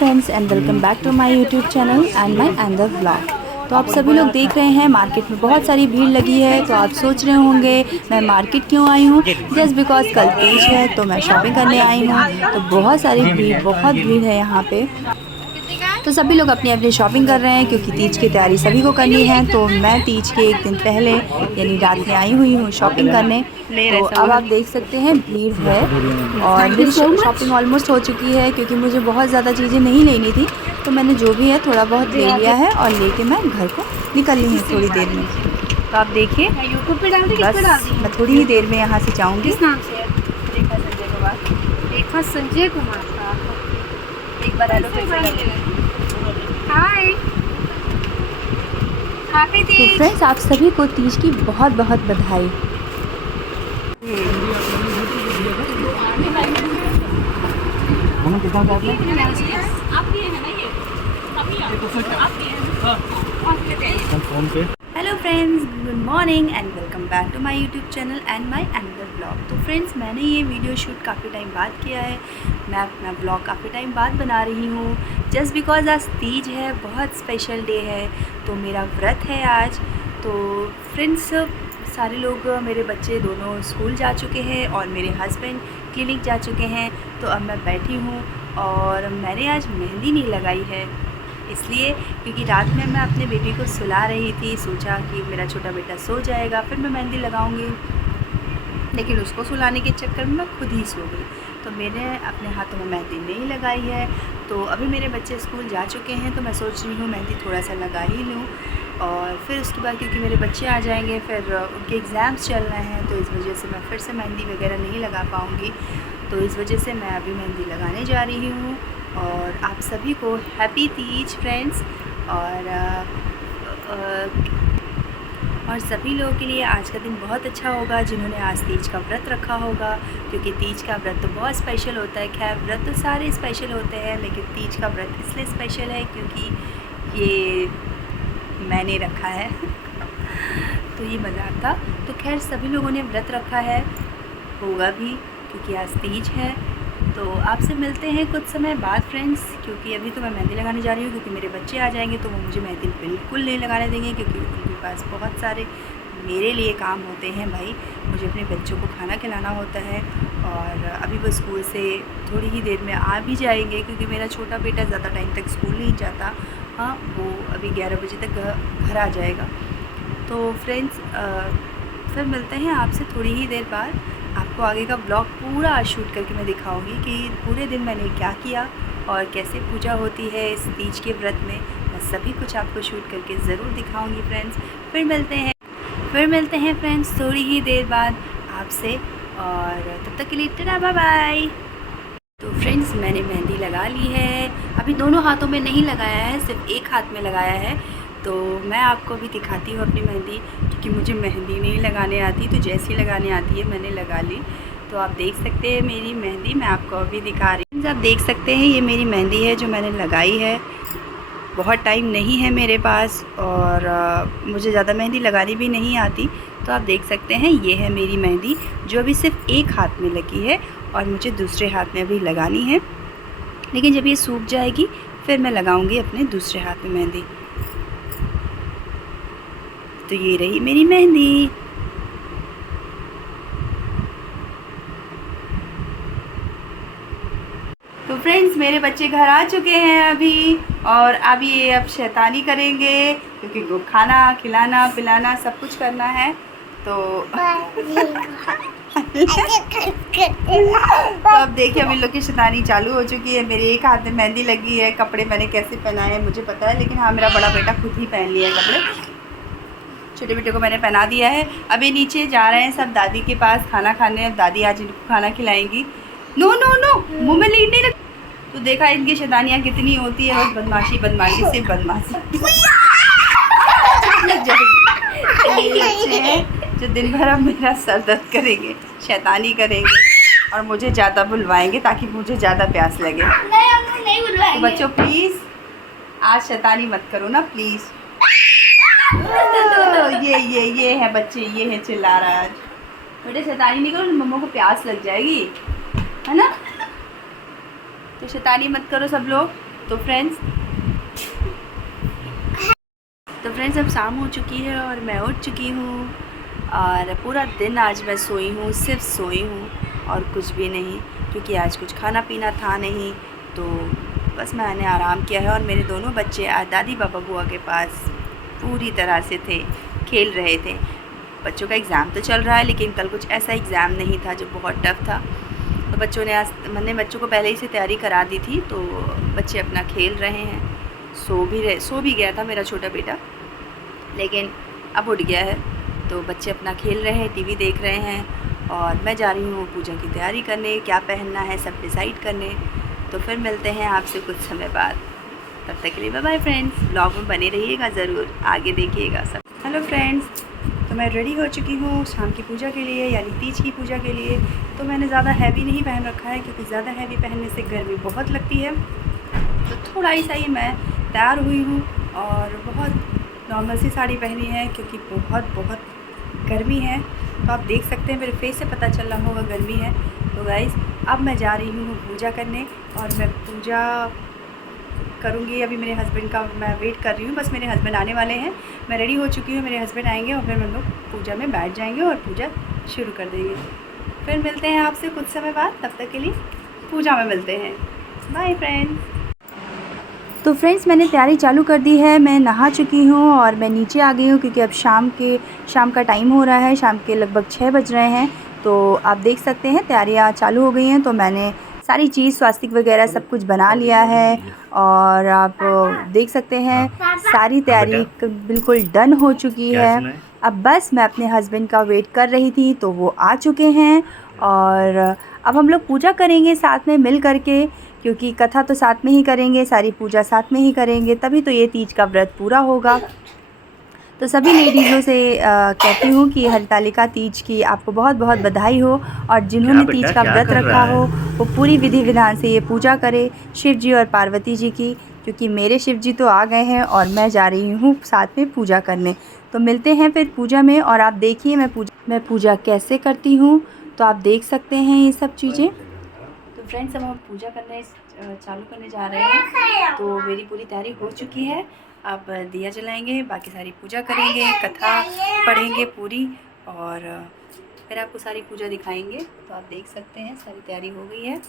Friends and welcome back to my YouTube channel and my another vlog. तो आप सभी लोग देख रहे हैं मार्केट में बहुत सारी भीड़ लगी है। तो आप सोच रहे होंगे मैं मार्केट क्यों आई हूँ। जस्ट बिकॉज कल तीज है तो मैं शॉपिंग करने आई हूँ। तो बहुत भीड़ है यहाँ पे। तो सभी लोग अपनी अपनी शॉपिंग कर रहे हैं क्योंकि तीज की तैयारी सभी को करनी है। तो मैं तीज के एक दिन पहले यानी रात में आई हुई हूँ शॉपिंग करने। तो अब आप देख सकते हैं भीड़ है और मेरी शॉपिंग ऑलमोस्ट हो चुकी है क्योंकि मुझे बहुत ज़्यादा चीज़ें नहीं लेनी थी। तो मैंने जो भी है थोड़ा बहुत ले लिया है और लेके मैं घर को निकल रही हूँ थोड़ी देर में। तो आप देखिए बस मैं थोड़ी ही देर में यहाँ से जाऊँगी। संजय कुमार का एक बार हेलो हाय हैप्पी तो तीज। फ्रेंड्स आप सभी को तीज की बहुत बहुत बधाई। Hello friends, good morning and welcome back to my YouTube channel and my another blog. तो फ्रेंड्स मैंने ये वीडियो शूट काफ़ी टाइम बाद किया है। मैं अपना ब्लॉग काफ़ी टाइम बाद बना रही हूँ जस्ट बिकॉज आज तीज है, बहुत स्पेशल डे है। तो मेरा व्रत है आज। तो फ्रेंड्स सारे लोग, मेरे बच्चे दोनों स्कूल जा चुके हैं और मेरे हस्बैंड क्लिनिक जा चुके हैं। तो अब मैं बैठी हूँ और मैंने आज मेहंदी नहीं लगाई है इसलिए क्योंकि रात में मैं अपने बेबी को सुला रही थी। सोचा कि मेरा छोटा बेटा सो जाएगा फिर मैं मेहंदी लगाऊंगी, लेकिन उसको सुलाने के चक्कर में मैं खुद ही सो गई। तो मैंने अपने हाथों में मेहंदी नहीं लगाई है। तो अभी मेरे बच्चे स्कूल जा चुके हैं तो मैं सोच रही हूँ मेहंदी थोड़ा सा लगा ही लूँ और फिर उसके बाद क्योंकि मेरे बच्चे आ जाएंगे फिर उनके एग्ज़ाम्स चल रहे हैं तो इस वजह से मैं फिर से मेहंदी वगैरह नहीं लगा पाऊँगी। तो इस वजह से मैं अभी मेहंदी लगाने जा रही हूँ। और आप सभी को हैप्पी तीज फ्रेंड्स। और सभी लोगों के लिए आज का दिन बहुत अच्छा होगा जिन्होंने आज तीज का व्रत रखा होगा, क्योंकि तीज का व्रत तो बहुत स्पेशल होता है। खैर व्रत तो सारे स्पेशल होते हैं लेकिन तीज का व्रत इसलिए स्पेशल है क्योंकि ये मैंने रखा है तो ये मज़ाक था। तो खैर सभी लोगों ने व्रत रखा है, होगा भी क्योंकि आज तीज है। तो आपसे मिलते हैं कुछ समय बाद फ्रेंड्स, क्योंकि अभी तो मैं मेहंदी लगाने जा रही हूँ क्योंकि मेरे बच्चे आ जाएंगे तो वो मुझे मेहंदी बिल्कुल नहीं लगाने देंगे क्योंकि उनके पास बहुत सारे मेरे लिए काम होते हैं। भाई मुझे अपने बच्चों को खाना खिलाना होता है और अभी वो स्कूल से थोड़ी ही देर में आ भी जाएंगे क्योंकि मेरा छोटा बेटा ज़्यादा टाइम तक स्कूल नहीं जाता। हाँ वो अभी 11 बजे तक घर आ जाएगा। तो फ्रेंड्स फिर मिलते हैं आपसे थोड़ी ही देर बाद। आपको आगे का ब्लॉग पूरा शूट करके मैं दिखाऊंगी कि पूरे दिन मैंने क्या किया और कैसे पूजा होती है इस तीज के व्रत में। मैं सभी कुछ आपको शूट करके ज़रूर दिखाऊंगी फ्रेंड्स। फिर मिलते हैं फ्रेंड्स थोड़ी ही देर बाद आपसे और तब तक के लिए टाटा बाय बाय। तो फ्रेंड्स मैंने मेहंदी लगा ली है, अभी दोनों हाथों में नहीं लगाया है, सिर्फ एक हाथ में लगाया है। तो मैं आपको भी दिखाती हूँ अपनी मेहंदी क्योंकि मुझे मेहंदी नहीं लगाने आती, तो जैसी लगाने आती है मैंने लगा ली। तो आप देख सकते हैं मेरी मेहंदी, मैं आपको अभी दिखा रही हूँ। आप देख सकते हैं ये मेरी मेहंदी है जो मैंने लगाई है। बहुत टाइम नहीं है मेरे पास और मुझे ज़्यादा मेहंदी लगानी भी नहीं आती। तो आप देख सकते हैं ये है मेरी मेहंदी जो अभी सिर्फ एक हाथ में लगी है और मुझे दूसरे हाथ में अभी लगानी है, लेकिन जब ये सूख जाएगी फिर मैं लगाऊंगी अपने दूसरे हाथ में मेहंदी। तो ये रही मेरी मेहंदी। तो फ्रेंड्स मेरे बच्चे घर आ चुके हैं अभी और अब ये अब शैतानी करेंगे क्योंकि को खाना खिलाना पिलाना सब कुछ करना है। तो अब देखिए अब इन लोग की शैतानी चालू हो चुकी है। मेरे एक हाथ में मेहंदी लगी है, कपड़े मैंने कैसे पहनाए हैं मुझे पता है, लेकिन हाँ मेरा बड़ा बेटा खुद ही पहन लिया है कपड़े। छोटे बेटे को मैंने पहना दिया है। अभी नीचे जा रहे हैं सब दादी के पास खाना खाने। अब दादी आज इनको खाना खिलाएंगी। नो नो नो मुँह में लीड नहीं रख। तो देखा इनकी शैतानियाँ कितनी होती है, बस बदमाशी से बदमाशी। बच्चे हैं जो दिन भर अब मेरा सर दर्द करेंगे, शैतानी करेंगे और मुझे ज़्यादा बुलवाएंगे ताकि मुझे ज़्यादा प्यास लगे। तो बच्चों प्लीज़ आज शैतानी मत करो ना प्लीज़। ये है बच्चे, ये है चिल्ला रहा है आज। बेटे शैतानी नहीं करो, मम्मा को प्यास लग जाएगी है ना। तो शैतानी मत करो सब लोग, तो फ्रेंड्स अब शाम हो चुकी है और मैं उठ चुकी हूँ और पूरा दिन आज मैं सोई हूँ, सिर्फ सोई हूँ और कुछ भी नहीं, क्योंकि आज कुछ खाना पीना था नहीं। तो बस मैंने आराम किया है और मेरे दोनों बच्चे आज दादी बाबा बुआ के पास पूरी तरह से थे, खेल रहे थे। बच्चों का एग्ज़ाम तो चल रहा है, लेकिन कल कुछ ऐसा एग्ज़ाम नहीं था जो बहुत टफ़ था। तो बच्चों ने आज, मैंने बच्चों को पहले ही से तैयारी करा दी थी, तो बच्चे अपना खेल रहे हैं। सो भी गया था मेरा छोटा बेटा, लेकिन अब उठ गया है। तो बच्चे अपना खेल रहे हैं, टीवी देख रहे हैं और मैं जा रही हूँ पूजा की तैयारी करने, क्या पहनना है सब डिसाइड करने। तो फिर मिलते हैं आपसे कुछ समय बाद। तब तक के लिए बाय बाय फ्रेंड्स। ब्लॉग में बने रहिएगा ज़रूर, आगे देखिएगा सब। हेलो फ्रेंड्स, तो मैं रेडी हो चुकी हूँ शाम की पूजा के लिए, यानी तीज की पूजा के लिए। तो मैंने ज़्यादा हैवी नहीं पहन रखा है, क्योंकि ज़्यादा हैवी पहनने से गर्मी बहुत लगती है। तो थोड़ा ही सही मैं तैयार हुई हूँ और बहुत नॉर्मल सी साड़ी पहनी है, क्योंकि बहुत गर्मी है। तो आप देख सकते हैं, मेरे फेस से पता चल रहा होगा गर्मी है। तो गाइज़ अब मैं जा रही हूँ पूजा करने और मैं पूजा करूँगी। अभी मेरे हस्बैंड का मैं वेट कर रही हूँ, बस मेरे हस्बैंड आने वाले हैं। मैं रेडी हो चुकी हूँ, मेरे हस्बैंड आएंगे और फिर हम लोग पूजा में बैठ जाएंगे और पूजा शुरू कर देंगे। फिर मिलते हैं आपसे कुछ समय बाद, तब तक के लिए पूजा में मिलते हैं। Bye friends. तो फ्रेंड्स मैंने तैयारी चालू कर दी है, मैं नहा चुकी हूँ और मैं नीचे आ गई हूँ, क्योंकि अब शाम का टाइम हो रहा है, शाम के लगभग 6 बज रहे हैं। तो आप देख सकते हैं तैयारियाँ चालू हो गई हैं। तो मैंने सारी चीज़ स्वास्तिक वगैरह सब कुछ बना लिया है और आप देख सकते हैं सारी तैयारी बिल्कुल डन हो चुकी है। अब बस मैं अपने हस्बैंड का वेट कर रही थी, तो वो आ चुके हैं और अब हम लोग पूजा करेंगे साथ में मिल करके, क्योंकि कथा तो साथ में ही करेंगे, सारी पूजा साथ में ही करेंगे, तभी तो ये तीज का व्रत पूरा होगा। तो सभी लेडीज़ों से कहती हूँ कि हरितालिका तीज की आपको बहुत बहुत बधाई हो, और जिन्होंने तीज का व्रत रखा हो वो पूरी विधि विधान से ये पूजा करे शिव जी और पार्वती जी की, क्योंकि मेरे शिव जी तो आ गए हैं और मैं जा रही हूँ साथ में पूजा करने। तो मिलते हैं फिर पूजा में, और आप देखिए मैं पूजा कैसे करती हूँ, तो आप देख सकते हैं ये सब चीज़ें। तो फ्रेंड्स अब हम पूजा करने चालू करने जा रहे हैं। तो मेरी पूरी तैयारी हो चुकी है, अब दिया जलाएंगे, बाकी सारी पूजा करेंगे, कथा पढ़ेंगे पूरी, और फिर आपको सारी पूजा दिखाएंगे। तो आप देख सकते हैं सारी तैयारी हो गई है।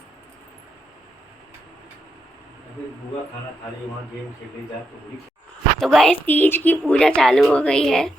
तो गाइस तीज की पूजा चालू हो गई है।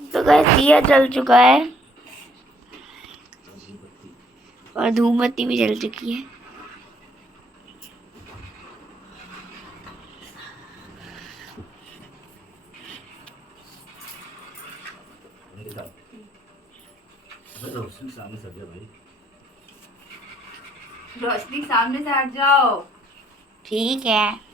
तो गाइस दिया जल चुका है और धूमबत्ती भी जल चुकी है। रोशनी सामने से हट जाओ। ठीक है।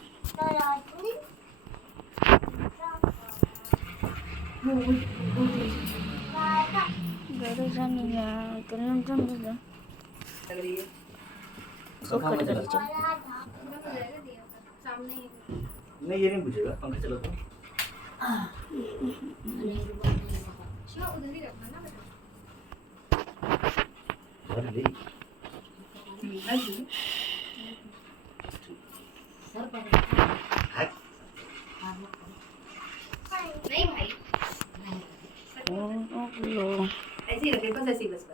नहीं ये नहीं पूछेगा, पंखा चला तो नहीं भाई, ऐसे ही रखे, बस ऐसे ही, बस।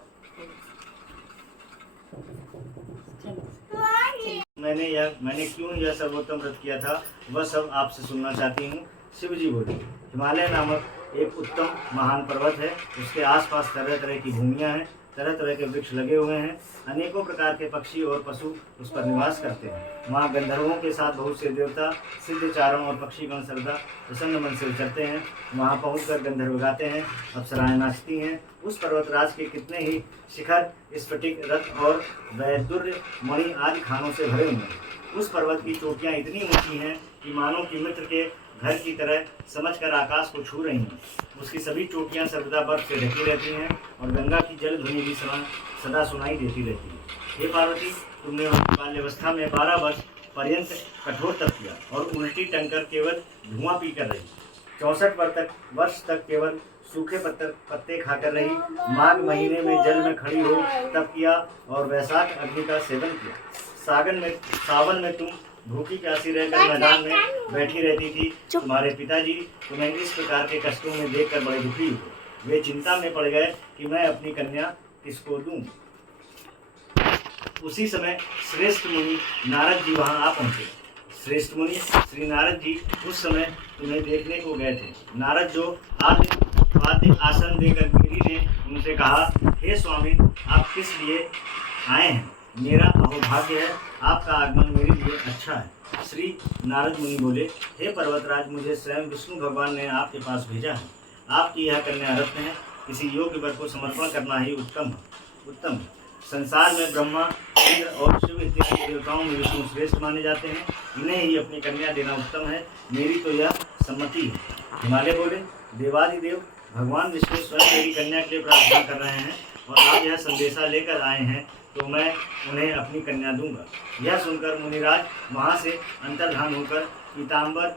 मैंने क्यों यह सर्वोत्तम व्रत किया था, वह सब आपसे सुनना चाहती हूँ। शिव जी बोले, हिमालय नामक एक उत्तम महान पर्वत है। उसके आसपास तरह तरह की भूमियाँ हैं, तरह तरह के वृक्ष लगे हुए हैं। अनेकों प्रकार के पक्षी और पशु उस पर निवास करते हैं। वहाँ गंधर्वों के साथ बहुत से देवता, सिद्ध चारण और पक्षीगण सर्वदा प्रसन्न मन से उतरते हैं। वहाँ पहुँचकर गंधर्व गाते हैं, अप्सराएं नाचती हैं। उस पर्वतराज के कितने ही शिखर स्फटिक रत्न और वैदुर्य मणि आदि खानों से भरे हुए हैं। उस पर्वत की चोटियाँ इतनी ऊंची हैं कि मानो कि मित्र के घर की तरह समझकर आकाश को छू रही हैं। उसकी सभी चोटियाँ सर्वदा बर्फ से ढकी रहती हैं और गंगा की जल ध्वनि भी सदा सुनाई देती रहती है। हे पार्वती, तुमने उनकी बाल्यावस्था में 12 वर्ष पर्यंत कठोर तप किया और उल्टी टंकर केवल धुआं पी कर रही। 64 वर्ष तक केवल सूखे पत्ते खाकर रही। माघ महीने में जल में खड़ी हो तप किया और वैशाख अग्नि का सेवन किया। सावन में तुम भूखी प्यासी रहकर मैदान में बैठी रहती थी। तुम्हारे पिताजी तुम्हें इस प्रकार के कष्टों में देखकर बड़े दुखी हुए। वे चिंता में पड़ गए कि मैं अपनी कन्या किसको दूं। उसी समय श्रेष्ठ मुनि नारद जी वहां आ पहुंचे। श्रेष्ठ मुनि श्री नारद जी उस समय तुम्हें देखने को गए थे। नारद जो आदि आसन देकर गिरी ने उनसे कहा, हे स्वामी, आप किस लिए आए हैं? मेरा अहोभाग्य है, आपका आगमन मेरे लिए अच्छा है। श्री नारद मुनि बोले, हे पर्वतराज, मुझे स्वयं विष्णु भगवान ने आपके पास भेजा है। आपकी यह कन्या रत्न है। किसी योग्य वर को समर्पण करना ही उत्तम है। संसार में ब्रह्मा, इंद्र और शिव इत्यादि देवताओं में विष्णु श्रेष्ठ माने जाते हैं। इन्हें ही अपनी कन्या देना उत्तम है। मेरी तो यह सम्मति है। हिमालय बोले, देवादिदेव भगवान विष्णु स्वयं मेरी कन्या के लिए प्रार्थना कर रहे हैं और आप यह संदेशा लेकर आए हैं, तो मैं उन्हें अपनी कन्या दूंगा। यह सुनकर मुनिराज वहाँ से अंतर्धान होकर पीताम्बर,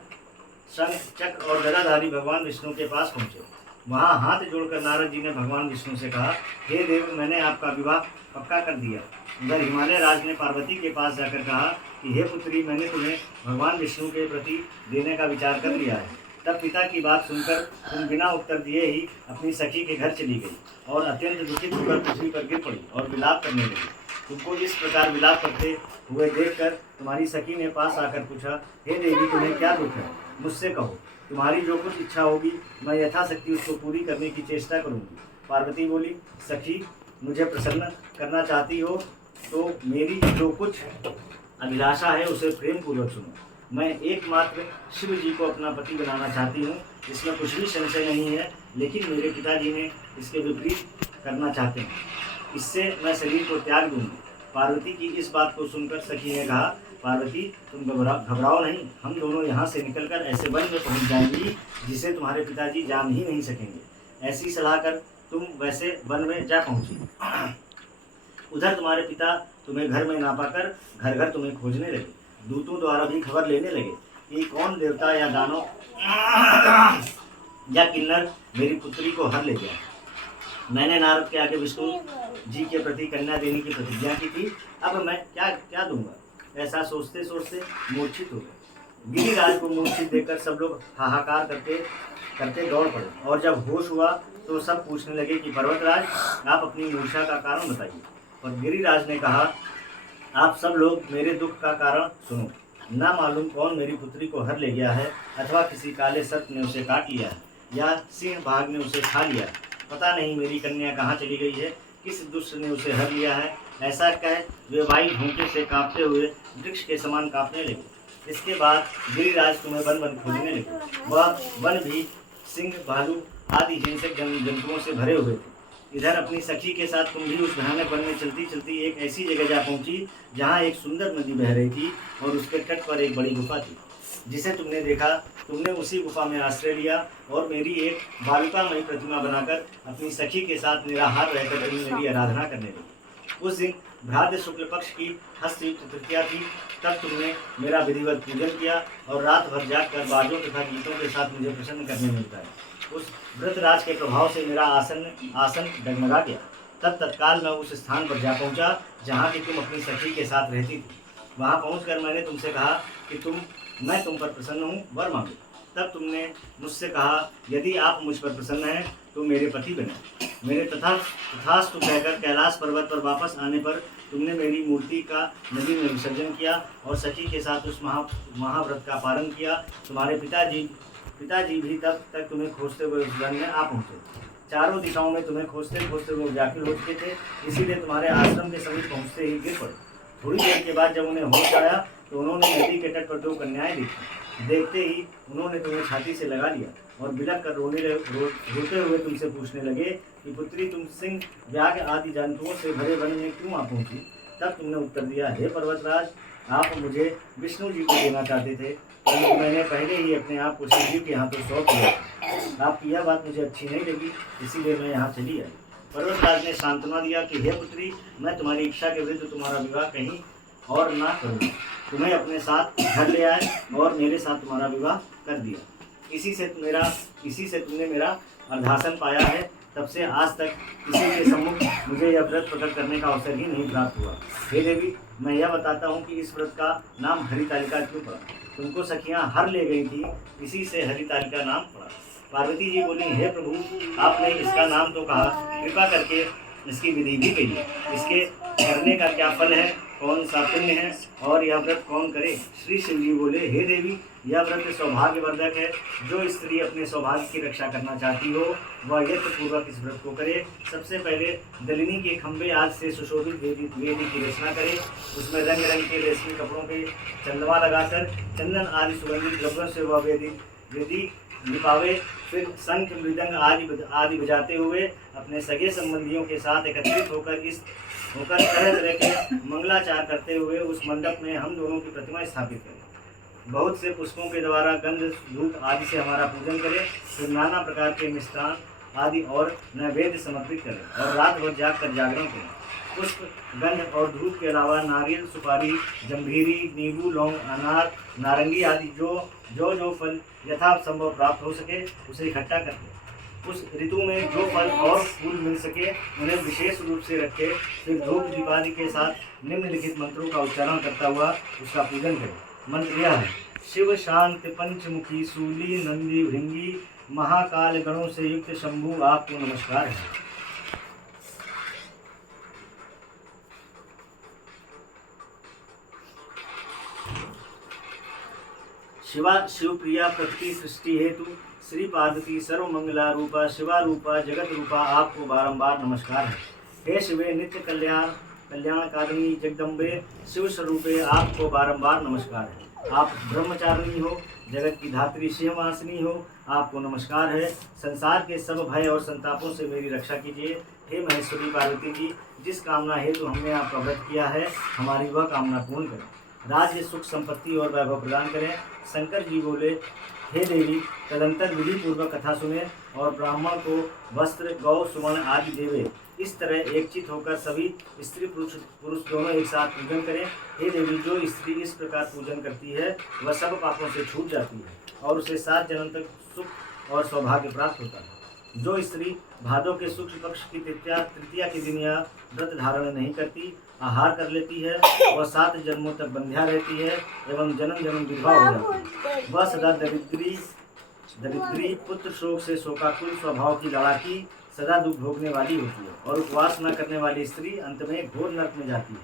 शंख, चक्र और गदाधारी भगवान विष्णु के पास पहुँचे। वहाँ हाथ जोड़कर नारद जी ने भगवान विष्णु से कहा, हे देव, मैंने आपका विवाह पक्का कर दिया। उधर हिमालय राज ने पार्वती के पास जाकर कहा कि हे पुत्री, मैंने तुम्हें भगवान विष्णु के प्रति देने का विचार कर लिया है। तब पिता की बात सुनकर तुम बिना उत्तर दिए ही अपनी सखी के घर चली गई और अत्यंत दुखित होकर पृथ्वी पर गिर पड़ी और विलाप करने लगी। तुमको इस प्रकार विलाप करते हुए देखकर तुम्हारी सखी ने पास आकर पूछा, हे देवी, तुम्हें क्या दुख है? मुझसे कहो, तुम्हारी जो कुछ इच्छा होगी मैं यथाशक्ति उसको पूरी करने की चेष्टा करूँगी। पार्वती बोली, सखी, मुझे प्रसन्न करना चाहती हो तो मेरी जो कुछ अभिलाषा है उसे प्रेम पूर्वक सुनो। मैं एकमात्र शिव जी को अपना पति बनाना चाहती हूँ। इसमें कुछ भी संशय नहीं है, लेकिन मेरे पिताजी ने इसके विपरीत करना चाहते हैं। इससे मैं शरीर को त्याग दूंगी। पार्वती की इस बात को सुनकर सखी ने कहा, पार्वती, तुम घबराओ नहीं। हम दोनों यहाँ से निकलकर ऐसे वन में पहुँच जाएंगी जिसे तुम्हारे पिताजी जान ही नहीं सकेंगे। ऐसी सलाह कर तुम वैसे वन में जा पहुँची। उधर तुम्हारे पिता तुम्हें घर में ना पाकर घर घर तुम्हें खोजने लगे। दूतों द्वारा भी खबर लेने लगे कि कौन देवता या दानव या किन्नर मेरी पुत्री को हर ले गया। मैंने नारद के आगे विष्णु जी के प्रति कन्या देने की प्रतिज्ञा की थी। अब मैं क्या दूंगा? ऐसा सोचते सोचते मूर्छित हो गए। गिरिराज को मूर्छित देखकर सब लोग हाहाकार करते दौड़ पड़े और जब होश हुआ तो सब पूछने लगे कि पर्वतराज, आप अपनी मूर्छा का कारण बताइए। और गिरिराज ने कहा, आप सब लोग मेरे दुख का कारण सुनो। ना मालूम कौन मेरी पुत्री को हर ले गया है, अथवा किसी काले सर्प ने उसे काट लिया है या सिंह बाघ ने उसे खा लिया है। पता नहीं मेरी कन्या कहाँ चली गई है, किस दुष्ट ने उसे हर लिया है। ऐसा कह वे वायु झोंके से कांपते हुए वृक्ष के समान कांपने लगे। इसके बाद गिरिराज तुम्हें वन वन खोजने लगे। वह वन भी सिंह, भालू आदि हिंसक जंतुओं से भरे हुए थे। इधर अपनी सखी के साथ तुम भी उस भयानक वन में चलती चलती एक ऐसी जगह जा पहुंची जहां एक सुंदर नदी बह रही थी और उसके तट पर एक बड़ी गुफा थी। जिसे तुमने देखा, तुमने उसी गुफा में आश्रय लिया और मेरी एक बालिकामयी प्रतिमा बनाकर अपनी सखी के साथ निराहार रहकर तुम मेरी आराधना करने लगी। उस दिन भ्राद्र शुक्ल पक्ष की हस्तयुक्त तृतीया थी। तब तुमने मेरा विधिवत पूजन किया और रात भर जागकर बाजों तथा गीतों के साथ मुझे प्रसन्न करने मिलता है। उस व्रतराज के प्रभाव से मेरा आसन डगमगा गया। तब तत्काल मैं उस स्थान पर जा पहुंचा जहाँ की तुम अपनी सखी के साथ रहती थी। वहाँ पहुंचकर मैंने तुमसे कहा कि मैं तुम पर प्रसन्न हूँ, वर मांगो। तब तुमने मुझसे कहा, यदि आप मुझ पर प्रसन्न हैं तो मेरे पति बने। मेरे तथास्तु कहकर कैलाश पर्वत पर वापस आने पर तुमने मेरी मूर्ति का नदी में विसर्जन किया और सची के साथ उस महाव्रत का पालन किया। तुम्हारे पिताजी भी तब तक तुम्हें खोजते हुए उस वन में आ पहुँचे। चारों दिशाओं में तुम्हें खोजते खोजते वो व्याकुल हो चुके थे, इसीलिए तुम्हारे आश्रम के समीप पहुँचते ही गिर पड़े। थोड़ी देर के बाद जब उन्हें होश आया तो उन्होंने नदी के तट पर 2 कन्याएं देखी। देखते ही उन्होंने तुम्हें छाती से लगा लिया और बिलख कर रोते हुए तुमसे पूछने लगे कि पुत्री, तुम सिंह, व्याघ्र आदि जंतुओं से भरे वन में क्यों आ पहुंची? तब तुमने उत्तर दिया, हे पर्वतराज, आप मुझे विष्णु जी को देना चाहते थे, परंतु मैंने पहले ही अपने आप को शिव जी के हाथों सौंप दिया। आपकी यह बात मुझे अच्छी नहीं लगी, इसीलिए मैं यहाँ चली आई। पर्वतराज ने सांत्वना दिया कि हे पुत्री, मैं तुम्हारी इच्छा के विरुद्ध तुम्हारा विवाह कहीं और ना करूँ, तुम्हें अपने साथ घर ले आए और मेरे साथ तुम्हारा विवाह कर दिया। इसी से तुमने मेरा अर्धासन पाया है। तब से आज तक किसी के सम्मुख मुझे यह व्रत प्रकट करने का अवसर ही नहीं प्राप्त हुआ। हे देवी, मैं यह बताता हूँ कि इस व्रत का नाम हरितालिका क्यों पड़ा। तुमको सखियाँ हर ले गई थी, इसी से हरितालिका नाम पड़ा। पार्वती जी बोली, हे प्रभु, आपने इसका नाम तो कहा, कृपा करके इसकी विधि भी कहिए। इसके करने का क्या फल है, कौन सा पुण्य है और यह व्रत कौन करे? श्री शिव जी बोले, हे देवी, यह व्रत सौभाग्यवर्धक है। जो स्त्री अपने सौभाग्य की रक्षा करना चाहती हो वह यत्नपूर्वक इस व्रत को करे। सबसे पहले दलिनी के खंभे आज से सुशोभित वेदी की रचना करे। उसमें रंग रंग के रेशमी कपड़ों पे चंदमा लगाकर चंदन आदि सुगंधित द्रव्यों से वह वेदी लिपावे। फिर शंख मृदंग आदि बजाते हुए अपने सगे संबंधियों के साथ एकत्रित होकर तरह तरह के मंगलाचार करते हुए उस मंडप में हम दोनों की प्रतिमा स्थापित करें। बहुत से पुष्पों के द्वारा गंध धूप आदि से हमारा पूजन करें। फिर नाना प्रकार के मिष्टान आदि और नैवेद्य समर्पित करें और रात भर जाग कर जागरण करें। पुष्प, गंध और धूप के अलावा नारियल, सुपारी, जम्भीरी, नींबू, लौंग, अनार, नारंगी आदि जो फल यथासंभव प्राप्त हो सके उसे इकट्ठा कर लें। उस ऋतु में जो फल और फूल मिल सके उन्हें विशेष रूप से रखे। फिर धूप दीपादि के साथ निम्नलिखित मंत्रों का उच्चारण करता हुआ उसका पूजन करें। मंत्र यह है, शिव शांति पंचमुखी सूली नंदी भृंगी महाकाल गणों से युक्त शंभु, आपको नमस्कार है। शिवा शिवप्रिया प्रकृति सृष्टि हेतु श्री पार्वती सर्वमंगला रूपा शिवा रूपा जगत रूपा, आपको बारंबार नमस्कार है। हे शिवे नित्य कल्याणकारिणी जगदम्बे शिव स्वरूपे, आपको बारंबार नमस्कार है। आप ब्रह्मचारिणी हो, जगत की धात्री सिंहवासिनी हो, आपको नमस्कार है। संसार के सब भय और संतापों से मेरी रक्षा कीजिए। हे महेश्वरी पार्वती जी, जिस कामना हेतु हमने आपका व्रत किया है हमारी वह कामना पूर्ण करें। राज्य, सुख, संपत्ति और वैभव प्रदान करें। शंकर जी बोले, हे देवी, तदंतर विधि पूर्वक कथा सुने और ब्राह्मण को वस्त्र, गौ, सुवर्ण आदि देवे। इस तरह एकचित होकर सभी स्त्री पुरुष दोनों एक साथ पूजन करें। हे देवी, जो स्त्री इस प्रकार पूजन करती है वह सब पापों से छूट जाती है और उसे 7 जन्म तक सुख और सौभाग्य प्राप्त होता है। जो स्त्री भादों के शुक्ल पक्ष की तृतीया के दिन यह व्रत धारण नहीं करती, आहार कर लेती है, वह 7 जन्मों तक बंध्या रहती है एवं जन्म जन्म विधवा हो जाती है। वह सदा दरिद्री पुत्र शोक से शोकाकुल स्वभाव की लड़ाकी, सदा दुख भोगने वाली होती है और उपवास न करने वाली स्त्री अंत में घोर नरक में जाती है।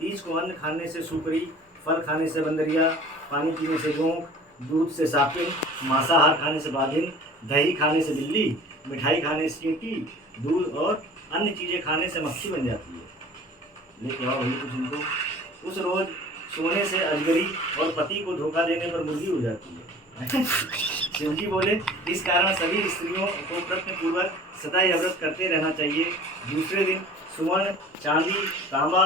तीज को अन्न खाने से सुकरी, फल खाने से बंदरिया, पानी पीने से गोंक, दूध से सापिन, मांसाहार खाने से बाघिन, दही खाने से बिल्ली, मिठाई खाने से चींटी, दूध और अन्य चीज़ें खाने से मक्खी बन जाती है। लेके आओ वही कुछ इनको। उस रोज सोने से अजगरी और पति को धोखा देने पर मुर्गी हो जाती है। शिव जी बोले, इस कारण सभी स्त्रियों को प्रयत्नपूर्वक सदा यह व्रत करते रहना चाहिए। दूसरे दिन सुवर्ण, चांदी, तांबा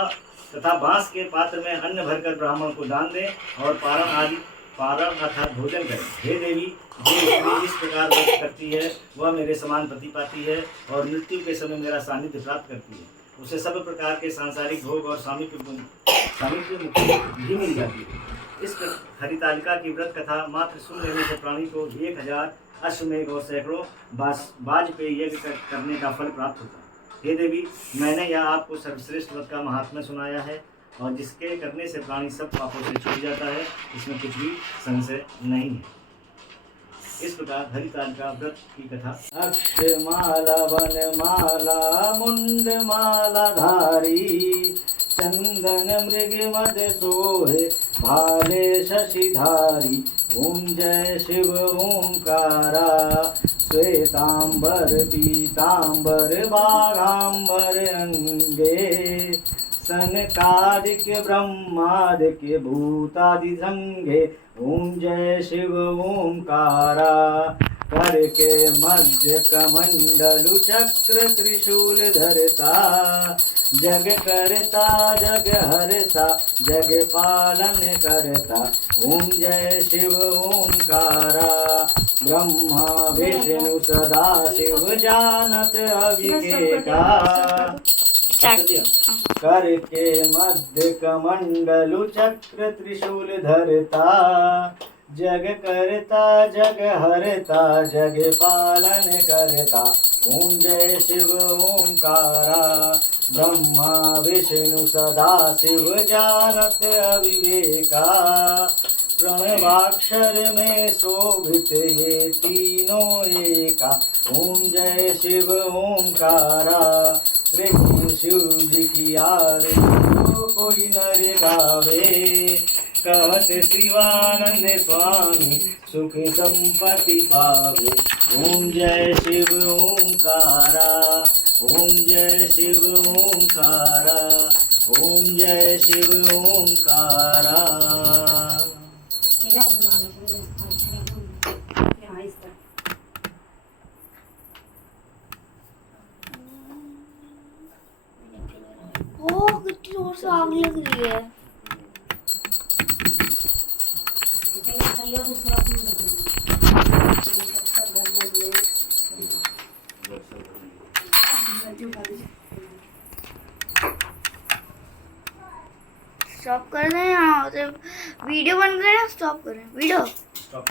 तथा बांस के पात्र में अन्न भरकर ब्राह्मण को दान दें और पारण अर्थात भोजन करें। हे देवी, जो स्त्री इस प्रकार व्रत करती है वह मेरे समान पति पाती है और मृत्यु के समय मेरा सानिध्य प्राप्त करती है। उसे सब प्रकार के सांसारिक भोग और सामिप्य मुक्ति भी मिल जाती है। इस हरितालिका की व्रत कथा मात्र सुन लेने से प्राणी को 1000 अश्वमेघ और सैकड़ों वाजपेयी यज्ञ करने का फल प्राप्त होता है। हे देवी, मैंने यह आपको सर्वश्रेष्ठ व्रत का महात्म्य सुनाया है और जिसके करने से प्राणी सब पापों से छूट जाता है, इसमें कुछ भी संशय नहीं है। इस प्रकार हरितालिका व्रत की कथा। अक्षमाला वनमाला मुंडमाला धारी, चंदन मृग मद सोहे भाले शशिधारी। ओम जय शिव ओंकारा, श्वेतांबर पीतांबर बाघांबर अंगे। सनकादिक ब्रह्मादिक भूतादि संगे। ओम जय शिव ओंकारा, करके मध्य कमंडलु चक्र त्रिशूल धरता। जग करता जग हरता, जग पालन करता। ओम जय शिव ओंकारा, ब्रह्मा विष्णु सदा शिव जानत अविवेका। करके मध्य कमंडलु चक्र त्रिशूल धरता। जग करता जग हरता, जग पालन करता। ओम जय शिव ओंकारा, ब्रह्मा विष्णु सदा शिव जानत अविवेका। प्रणवाक्षर में शोभित ये तीनों एका। ओम जय शिव ओंकारा, कृष्ण शिव जी की आरती तो कोई नर गावे। कहत शिवानंद स्वामी सुख संपत्ति पावे। ओम जय शिव ओंकारा, ओम जय शिव ओंकारा, ओम जय शिव ओंकारा। ओह कितनी जोर से आग लग रही है। स्टॉप कर दें यहाँ से, वीडियो बन गया। स्टॉप करें वीडियो। स्टॉप।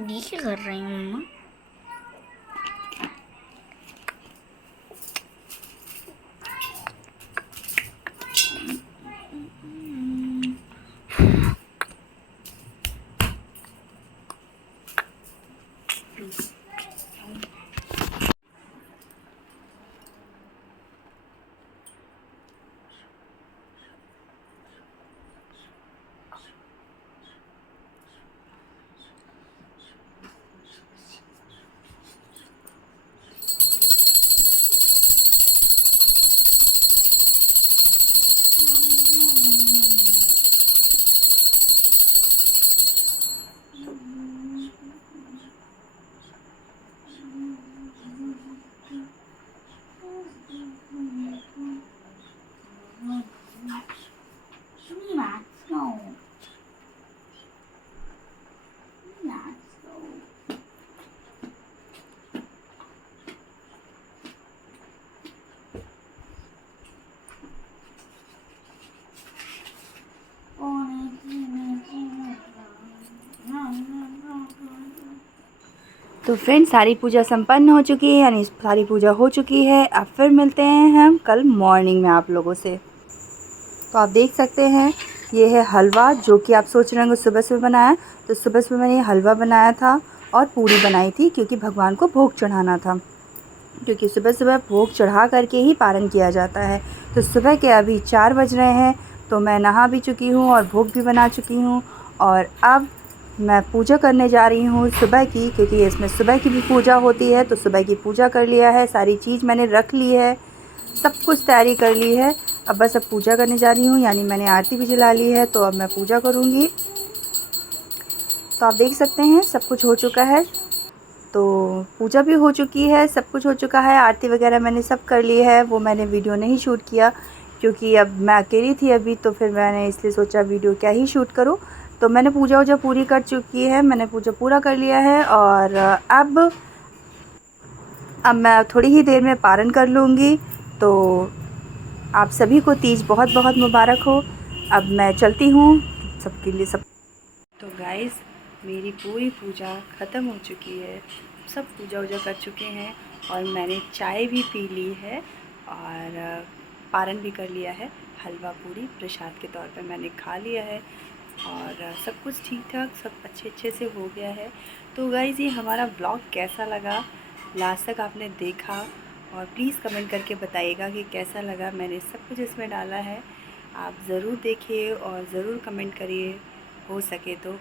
ये क्या कर रही हूँ मम्मा? तो फ्रेंड्स सारी पूजा संपन्न हो चुकी है, यानी सारी पूजा हो चुकी है। अब फिर मिलते हैं हम कल मॉर्निंग में आप लोगों से। तो आप देख सकते हैं ये है हलवा, जो कि आप सोच रहे होंगे सुबह सुबह बनाया। तो सुबह सुबह मैंने हलवा बनाया था और पूरी बनाई थी, क्योंकि भगवान को भोग चढ़ाना था, क्योंकि सुबह सुबह भोग चढ़ा करके ही पारण किया जाता है। तो सुबह के अभी 4 बज रहे हैं, तो मैं नहा भी चुकी हूँ और भोग भी बना चुकी हूँ। और अब मैं पूजा करने जा रही हूँ सुबह की, क्योंकि इसमें सुबह की भी पूजा होती है। तो सुबह की पूजा कर लिया है, सारी चीज़ मैंने रख ली है, सब कुछ तैयारी कर ली है। अब बस अब पूजा करने जा रही हूँ, यानी मैंने आरती भी जला ली है, तो अब मैं पूजा करूँगी। तो आप देख सकते हैं सब कुछ हो चुका है, तो पूजा भी हो चुकी है, सब कुछ हो चुका है, आरती वगैरह मैंने सब कर ली है। वो मैंने वीडियो नहीं शूट किया क्योंकि अब मैं अकेली थी अभी, तो फिर मैंने इसलिए सोचा वीडियो क्या ही शूट करूँ। तो मैंने पूजा वूजा पूरी कर चुकी है, मैंने पूजा पूरा कर लिया है और अब मैं थोड़ी ही देर में पारण कर लूँगी। तो आप सभी को तीज बहुत बहुत मुबारक हो। अब मैं चलती हूँ सबके लिए सब। तो गाइस, मेरी पूरी पूजा ख़त्म हो चुकी है, सब पूजा वूजा कर चुके हैं और मैंने चाय भी पी ली है और पारण भी कर लिया है। हलवा पूरी प्रसाद के तौर पे मैंने खा लिया है और सब कुछ ठीक ठाक, सब अच्छे से हो गया है। तो गाइस, ये हमारा ब्लॉग कैसा लगा, लास्ट तक आपने देखा और प्लीज़ कमेंट करके बताइएगा कि कैसा लगा। मैंने सब कुछ इसमें डाला है, आप ज़रूर देखिए और ज़रूर कमेंट करिए हो सके तो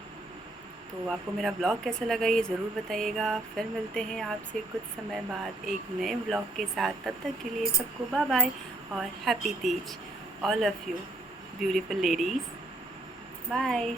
आपको मेरा ब्लॉग कैसा लगा ये ज़रूर बताइएगा। फिर मिलते हैं आपसे कुछ समय बाद एक नए ब्लॉग के साथ। तब तक के लिए सबको बाय बाय और happy Teej all of you beautiful ladies. Bye.